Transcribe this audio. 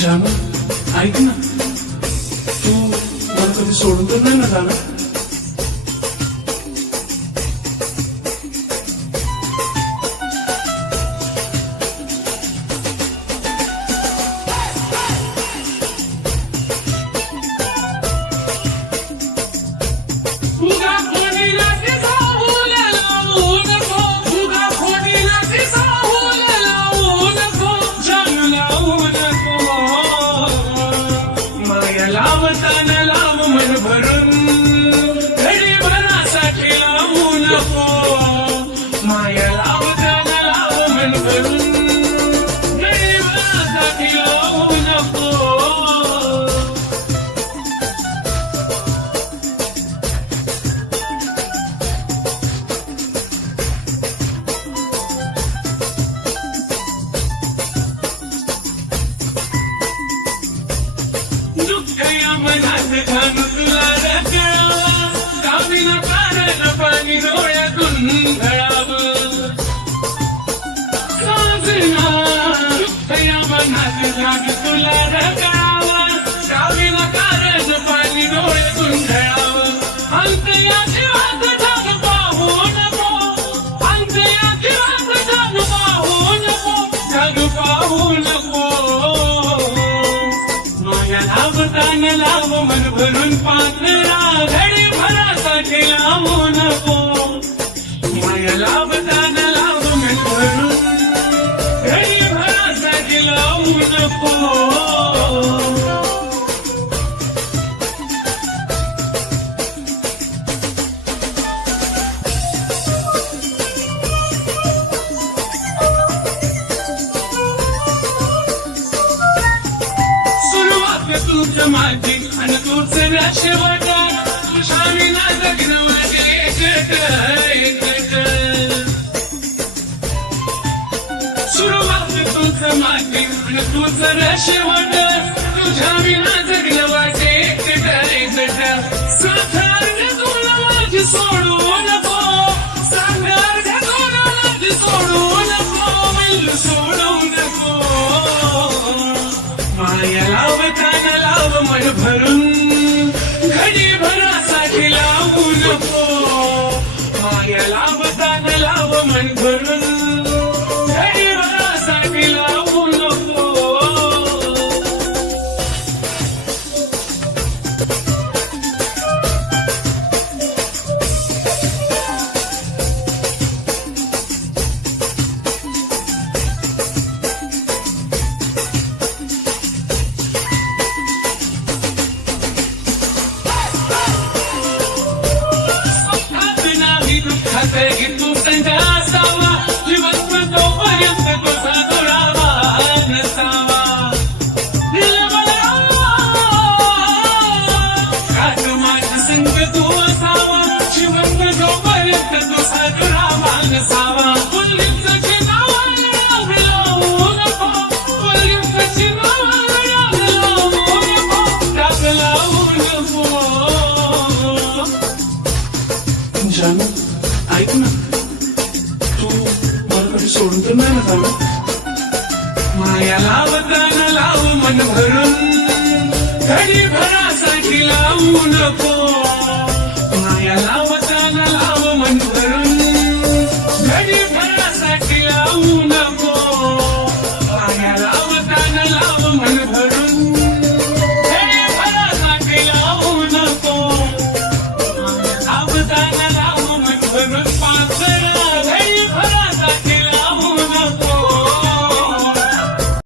जानू ऐक ना, तू मला कधी सोडून तर नाही ना जाणार? लावताना लाव मन भरून, घडी भरासाठी लावू नको. माया लावताना लाव मन भरून, घडी भरासाठी लावू नको. दुःखया मनात घालू तुला रगळावा, कावीन कारण पाणी डोळ्यातून गळावं. साजना दुःखया मनात घालू तुला रगळावा, कावीन कारण पाणी डोळ्यातून गळावं. अंतया जीवात ढग पाहू नको, अंतया जीवात ढग पाहू नको, ढग पाहू नको. लावताना लाव मन भरून पात्रा, घडी भरासाठी लावू नको. माया लावताना लाव मन भरून, घडी भरासाठी लावू नको. तूच माझी आणि तूच शेवट, तुझ्या विना जगणं माझे एकट. सुरुवात तूच माझी आणि तूच शेवट, तुझ्या विना जगणं माझे एकट. साखर तुला माझी सोडू नको, साखर तुला माझी सोडू नको, मिल सोडू नको. माया लावताना लाव मन भरून, घडी भरासाठी लावू नको. माया लावताना लाव मन भरून, घडी भरासाठी लावू नको. तू संध्या असावा, जीवन तोपर्यंत तुझा दुरावा नसावा. काट माझा संग तू असावा, जीवन तोपर्यंत तुझा दुरावा नसावा. पुलिसची नावं लावू नको, पुलिसची नावं लावू नको, डाग लावू नको. जानू ऐक ना, तू मला कधी सोडून तर नाही ना जाणार? माया लावताना लाव मन भरून, घडी भरासाठी लावू नको.